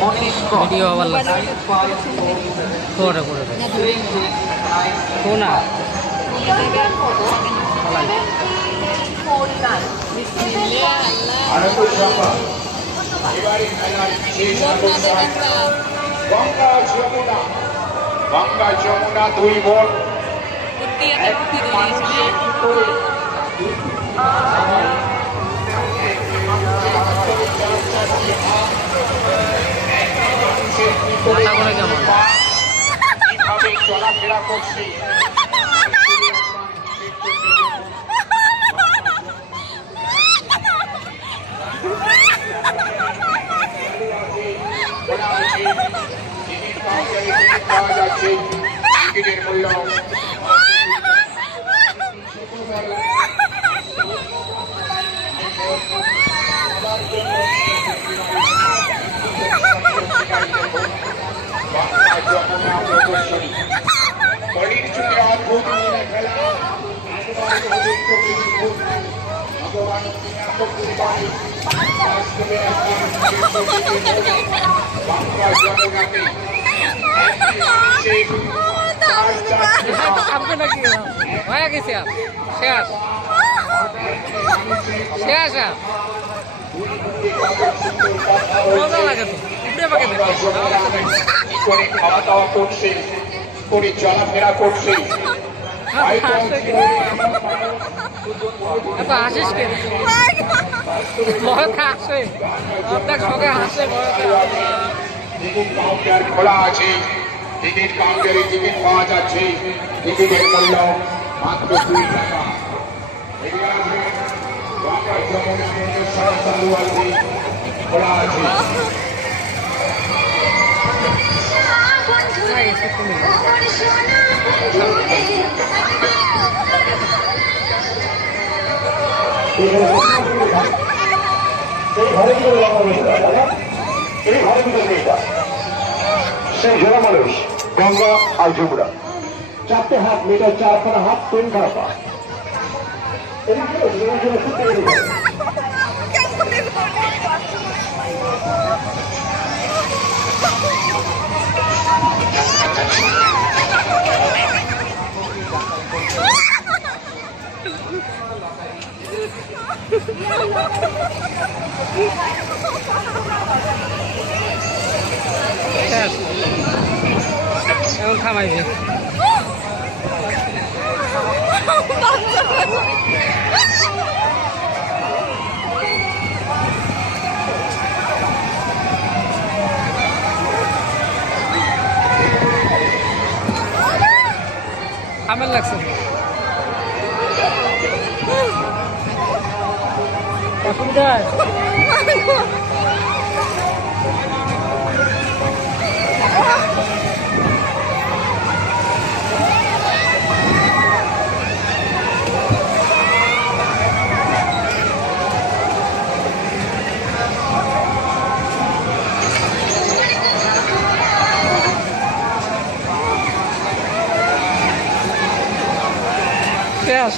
video আবার লাগছে করে করে না গঙ্গা যমুনা দুই বোন কেমন চলাফেরা করছি পাওয়া যাচ্ছে টিকিটের মূল্য বলির যুগে অদ্ভুত খেলা ভগবান আপনি নাকি হয়ে গেছে শেষ শেষ মজা লাগে তো করে খাওয়া দাওয়া করছে করে চলাফেরা করছে এত হাসিস কেন ভয়তে হাসে অর্ধেক সঙ্গে হাসে টিকিট কাউন্টার খোলা আছে টিকিট কাউন্টারে টিকিট পাওয়া যাচ্ছে টিকিটের মূল্য মাত্র 2 টাকা গঙ্গা যমুনা নদীর সড়ক চালু আছে খোলা আছে সেই জোড়া মানুষ গঙ্গা আর যমুনা 4টে হাত মিটার 4 হাত 3 খারাপা এখন থামাইবে থামের লাগছে অসুবিধা শেষ